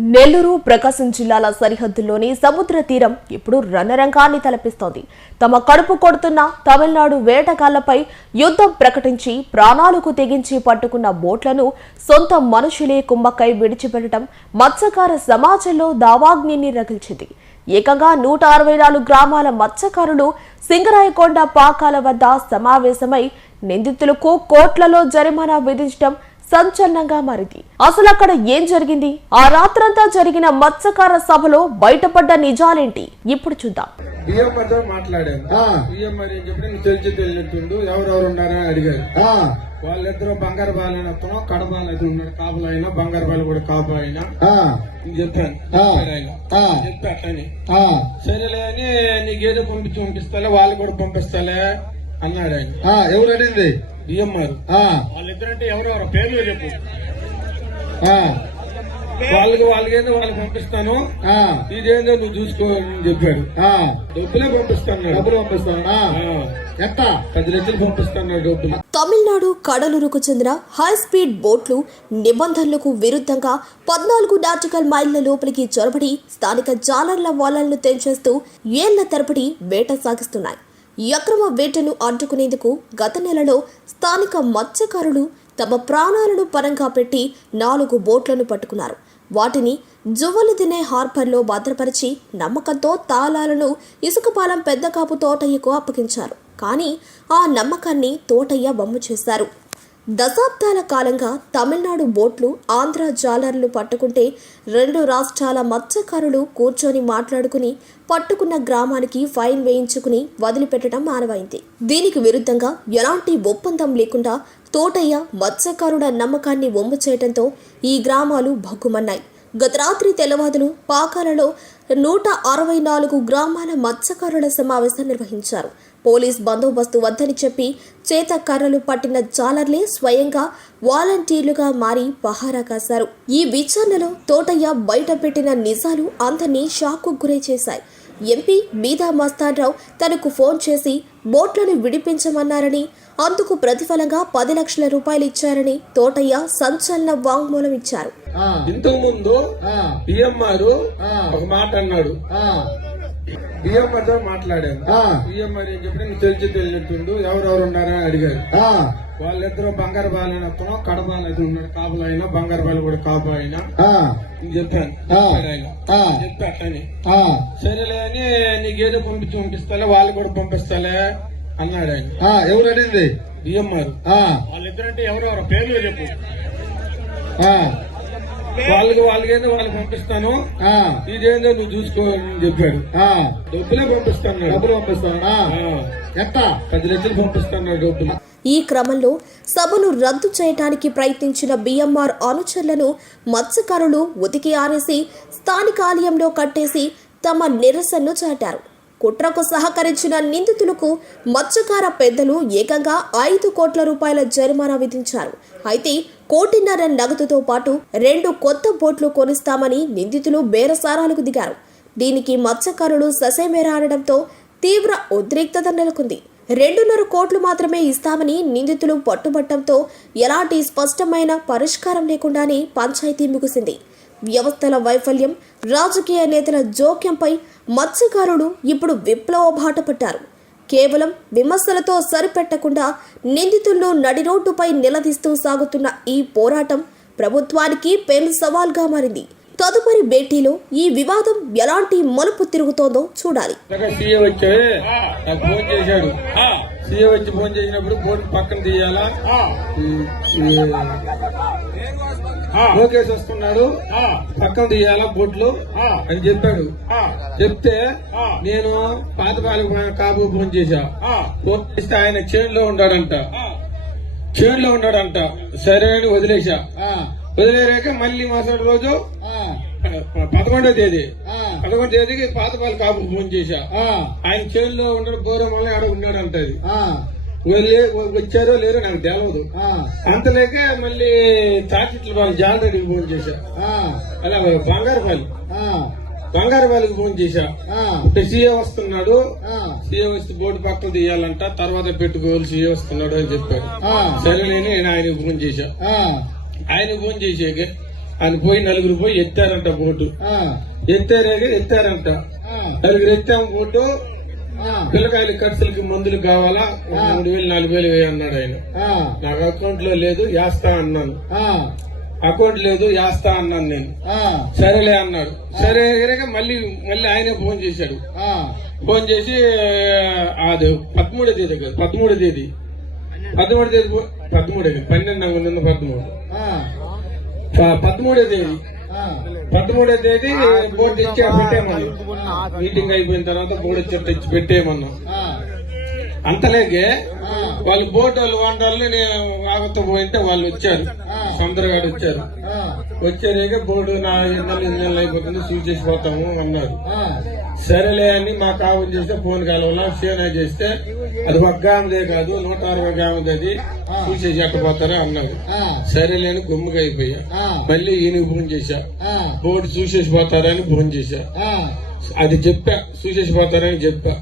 నెల్లూరు ప్రకాశం జిల్లాల సరిహద్దుల్లోని సముద్ర తీరం ఇప్పుడు రణరంగాన్ని తలపిస్తోంది. తమ కడుపు కొడుతున్న తమిళనాడు వేటగాళ్లపై యుద్ధం ప్రకటించి ప్రాణాలకు తెగించి పట్టుకున్న బోట్లను సొంత మనుషులే కుమ్మక్కై విడిచిపెట్టడం మత్స్యకార సమాజంలో దావాగ్నిని రగిల్చింది. ఏకంగా 164 గ్రామాల మత్స్యకారులు సింగరాయకొండ పాకాల వద్ద సమావేశమై నిందితులకు కోట్లలో జరిమానా విధించడం సంచలనంగా మారింది. అసలు అక్కడ ఏం జరిగింది? ఆ రాత్రంతా జరిగిన మత్స్యకార సభలో బయటపడ్డ నిజాలేంటి ఇప్పుడు చూద్దాం. ఎవరెవరు ఉన్నారని అడిగారు. వాళ్ళిద్దరూ బంగారు బాలైన అతను కడబాలు అయితే ఉన్నాడు. కాపులు అయినా బంగారు బాలు కూడా కాపు అయినా చెప్పాను. చెప్పాను సరేలే అని నీకేదో పంపిస్తాలే వాళ్ళు కూడా పంపిస్తాలే అన్నాడు ఆయన. ఎవరు అడిగింది? బిఎంఆర్. వాళ్ళిద్దరంటే ఎవరెవరు పేర్లు చెప్పు. వాళ్ళకి వాళ్ళు పంపిస్తాను, ఇదేందో నువ్వు చూసుకోవాలని చెప్పాడు. డబ్బులే పంపిస్తాను. 10 లక్షలు పంపిస్తాను డబ్బులు. తమిళనాడు కడలూరుకు చెందిన హై స్పీడ్ బోట్లు నిబంధనలకు విరుద్ధంగా 14 నాటికల్ మైళ్ల లోపలికి చొరబడి స్థానిక జాలర్ల వలలను తెంచేస్తూ ఏళ్ల తరబడి వేట సాగిస్తున్నాయి. ఈ అక్రమ వేటను అడ్డుకునేందుకు గత నెలలో స్థానిక మత్స్యకారులు తమ ప్రాణాలను పరంగా పెట్టి 4 బోట్లను పట్టుకున్నారు. వాటిని జువ్వలదినే హార్బర్లో భద్రపరిచి నమ్మకంతో తాళాలను ఇసుకపాలెం పెద్దకాపు తోటయ్యకు అప్పగించారు. కానీ ఆ నమ్మకాన్ని తోటయ్య వమ్ము చేశారు. దశాబ్దాల కాలంగా తమిళనాడు బోట్లు ఆంధ్ర జాలర్లు పట్టుకుంటే 2 రాష్ట్రాల మత్స్యకారులు కూర్చొని మాట్లాడుకుని పట్టుకున్న గ్రామానికి ఫైన్ వేయించుకుని వదిలిపెట్టడం మానవైంది. దీనికి విరుద్ధంగా ఎలాంటి ఒప్పందం లేకుండా తోటయ్య మత్స్యకారుల నమ్మకాన్ని వమ్ము చేయడంతో ఈ గ్రామాలు భగ్గుమన్నాయి. గత రాత్రి తెల్లవాదులు పాకాలలో 164 గ్రామాల మత్స్యకారుల సమావేశం నిర్వహించారు. పోలీస్ బందోబస్తు వద్దని చెప్పి చేత కర్రలు పట్టిన జాలర్లే స్వయంగా వాలంటీర్లుగా మారి పహారా కాశారు. ఈ విచారణలో తోటయ్య బయట పెట్టిన నిజాలు అందరినీ షాక్కు గురై చేశాయి. ఎంపీ బీదా మస్తాన్రావు తనకు ఫోన్ చేసి బోట్లను విడిపించమన్నారని, అందుకు ప్రతిఫలంగా 10 లక్షల రూపాయలు ఇచ్చారని తోటయ్య సంచలన వాంగ్మూలం ఇచ్చారు. ఇంతకు ముందు బిఎంఆర్ ఒక మాట అన్నాడు. బిఎంఆర్ తో మాట్లాడాను. బిఎంఆర్ ఏం చెప్పి నీకు తెలియనట్టుండు ఎవరెవరు ఉన్నారని అడిగారు. వాళ్ళిద్దరూ బంగారు బాలైన అతను కడబాలు అయితే ఉన్నాడు. కాపులు అయినా బంగారు బాలు కూడా కాపు అయినా చెప్పాను. చెప్పాను సరేలే అని నీకేదో పంపిస్తాలే వాళ్ళు కూడా పంపిస్తాలే అన్నాడు ఆయన. ఎవరు అడిగింది? బిఎంఆర్. వాళ్ళిద్దరంటే ఎవరెవరు పేర్లు చెప్పు. వాళ్ళకి వాళ్ళు పంపిస్తాను, ఇదేందో నువ్వు చూసుకోవాలని చెప్పాడు. డబ్బులే పంపిస్తాను. 10 లక్షలు పంపిస్తాను డబ్బులు. ఈ క్రమంలో సభను రద్దు చేయడానికి ప్రయత్నించిన బిఎంఆర్ అనుచరులను మత్స్యకారులు ఉతికి ఆరేసి స్థానిక ఆలయంలో కట్టేసి తమ నిరసనను చాటారు. కుట్రకు సహకరించిన నిందితులకు మత్స్యకార పెద్దలు ఏకంగా 5 కోట్ల రూపాయల జరిమానా విధించారు. అయితే 1.5 కోట్ల నగదుతో పాటు 2 కొత్త బోట్లు కొనిస్తామని నిందితులు బేరసారాలకు దిగారు. దీనికి మత్స్యకారులు ససేమేరా అనడంతో తీవ్ర ఉద్రిక్తత నెలకొంది. 2.5 కోట్లు మాత్రమే ఇస్తామని నిందితులు పట్టుబట్టడంతో ఎలాంటి స్పష్టమైన పరిష్కారం లేకుండానే పంచాయతీ ముగిసింది. వ్యవస్థల వైఫల్యం, రాజకీయ నేతల జోక్యంపై మత్స్యకారులు ఇప్పుడు విప్లవ బాట పట్టారు. కేవలం విమర్శలతో సరిపెట్టకుండా నిందితులను నడిరోడ్డుపై నిలదీస్తూ సాగుతున్న ఈ పోరాటం ప్రభుత్వానికి పెను సవాల్గా మారింది. తదుపరి భేటీలో ఈ వివాదం ఎలాంటి మలుపు తిరుగుతోందో చూడాలి. ఫోన్ చేసినప్పుడు బోర్డు పక్కన తీయాలా, లోకేష్ వస్తున్నాడు పక్కన తీయాలా బోట్లు అని చెప్పాడు. చెప్తే నేను పాతపాలెం కాపు ఫోన్ చేశా. ఫోన్ చేస్తే ఆయన చేనులో ఉన్నాడంట. సరే అని వదిలేశా. వదిలేరాక మళ్ళీ మరుసటి రోజు 11వ తేదీకి పాతపాలెం కాపు ఫోన్ చేశా. ఆయన చేనులో ఉండడు, బోరం వల్ల ఆడ ఉన్నాడంటది. వచ్చారో లేరో నాకు తెలియదు. అంతలేక మళ్ళీ తాకిట్ల వాళ్ళు జాలరెడ్డికి ఫోన్ చేశా. అలా బంగారుపాలెకి ఫోన్ చేశా. సీఏ వస్తున్నాడు, సీఏ వస్తే బోర్డు పక్కన తీయాలంట, తర్వాత పెట్టుకోవాలి సీఏ వస్తున్నాడు అని చెప్పారు. సరేలేని నేను ఆయనకు ఫోన్ చేశా. ఆయన ఫోన్ చేసాక ఆయన పోయి నలుగురు పోయి ఎత్తారంట బోటు. ఎత్తారంట నలుగురు ఎత్తాము బోటు. పిల్లకాయల ఖర్చులకి మందులు కావాలా, 3,000 4,000 వేయి అన్నాడు ఆయన. నాకు అకౌంట్ లో లేదు, వేస్తా అన్నాను. అకౌంట్ లేదు, వేస్తా అన్నాను నేను. సరేలే అన్నాడు. సరే మళ్ళీ ఆయనే ఫోన్ చేశాడు. ఫోన్ చేసి అది 13వ తేదీ కాదు, 13వ తేదీ 12వ తేదీ బోర్డు ఇచ్చి పెట్టేమన్నా. మీటింగ్ అయిపోయిన తర్వాత బోర్డు ఇచ్చి పెట్టేయమన్నా. అంతలేకే వాళ్ళు బోట్ వాళ్ళు వంటలు నేను ఆగతో పోయింటే వాళ్ళు వచ్చారు, సముద్రగాడు వచ్చారు. వచ్చారేక బోర్డు నా 2 నెలలు అయిపోతుంది, సూట్ చేసి పోతాము అన్నారు. సరేలే అని మా కావం చేస్తే ఫోన్ కలవాలా సేనా చేస్తే అది 1 గ్రాముదే కాదు 160 గ్రాముది, అది సూట్ చేసి అట్టపోతారా అన్నారు. సరేలే అని గుమ్మగా అయిపోయా. మళ్ళీ ఈయనకి ఫోన్ చేశా, బోర్డు చూసేసి పోతారని ఫోన్ చేశా. అది చెప్పా, చూసేసి పోతారని చెప్పా.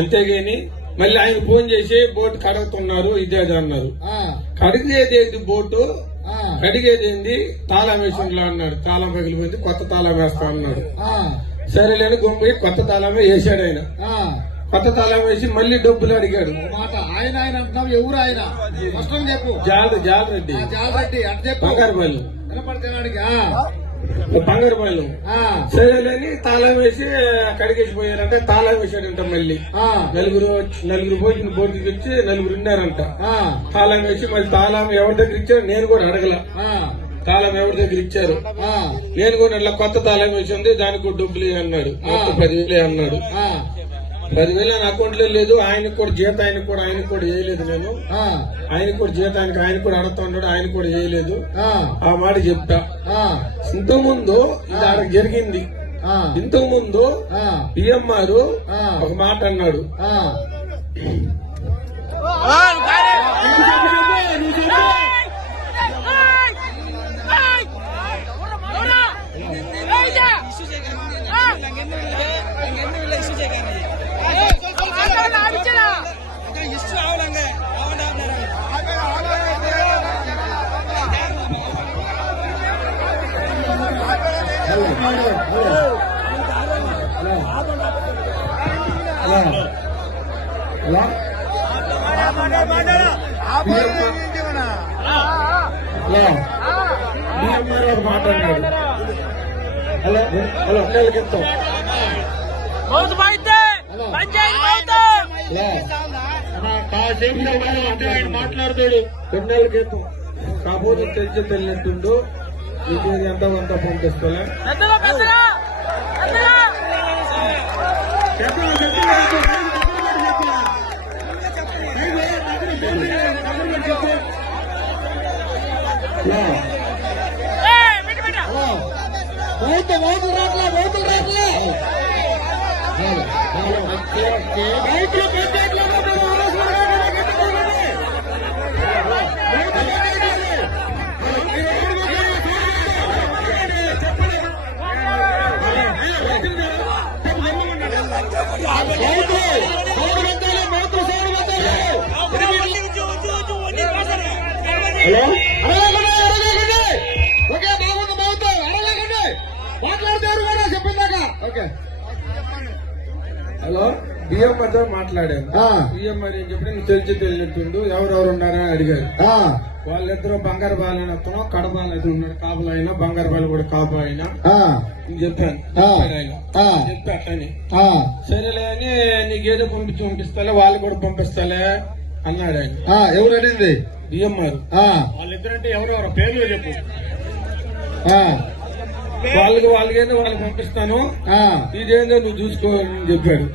అంతేగాని మళ్ళీ ఆయన ఫోన్ చేసి బోటు కడుగుతున్నారు ఇదే అది అన్నారు. కడిగేదేంటి బోటు, కడిగేదేంది తాళం వేసిండ్లో అన్నాడు. తాళం పగిలిపోయింది, కొత్త తాళం వేస్తా అన్నాడు. సరేలేని గుమ్మి కొత్త తాళం వేసాడు ఆయన. కొత్త తాళం వేసి మళ్ళీ డబ్బులు అడిగాడు. ఆయన అంటున్నావు, ఎవరు ఆయన? చెప్పు. జాలరెడ్డి బంగారుపల్లి, బంగారుపల్లి. సరేలేని తాళం వేసి కడిగేసి పోయారంటే తాళం వేసాడంట. మళ్ళీ నలుగురు పోయి బోర్డుకి వచ్చి 4 ఉన్నారంట. తాళం వేసి మళ్ళీ తాళం ఎవరి దగ్గర ఇచ్చారు నేను కూడా అడగల. తాళం ఎవరి దగ్గర ఇచ్చారు నేను కూడా అట్లా కొత్త తాళం వేసి ఉంది, దానికి కూడా డబ్బులు అన్నాడు. మొత్తం 10,000 అన్నాడు. 10,000 ఆయన అకౌంట్ లో లేదు. ఆయనకు కూడా జీతం ఆయనకు కూడా చేయలేదు. నేను ఆయనకు కూడా జీతానికి ఆయన కూడా అడుగుతా ఉన్నాడు, ఆయన కూడా చేయలేదు. ఆ మాట చెప్తా. ఇంతకుముందు ఇది ఆడ జరిగింది. ఇంతకుముందు పిఎంఆర్ ఒక మాట అన్నాడు. మాట్లాడినాడు. హలో నెలకిస్తాం మాట్లాడతాడు. 2 నెలల క్రితం కాకపోతే తెలిసి తెలియనట్టుండు. ఇది ఎంత కొంత పంపిస్తా. హలో బిఎంఆర్తో మాట్లాడాను. బిఎంఆర్ ఏం చెప్పి నువ్వు తెలియనట్టుండు, ఎవరెవరు ఉన్నారని అడిగారు. వాళ్ళిద్దరూ బంగారు బాలని వస్తున్నాం, కడప అనేది ఉన్నాడు కాపు అయినా, బంగారు బాలు కూడా కాపు అయినా చెప్పాను. చెప్పా అట్లని. సరేలే అని నీకేదో పంపిస్తాలే, వాళ్ళు కూడా పంపిస్తాలే అన్నాడు ఆయన. ఎవరు అడిగింది? బిఎంఆర్. వాళ్ళిద్దరంటే ఎవరెవరు పేర్లు చెప్పు. వాళ్ళకేందో వాళ్ళకి పంపిస్తాను, ఇదేందో నువ్వు చూసుకోవాలని చెప్పాడు.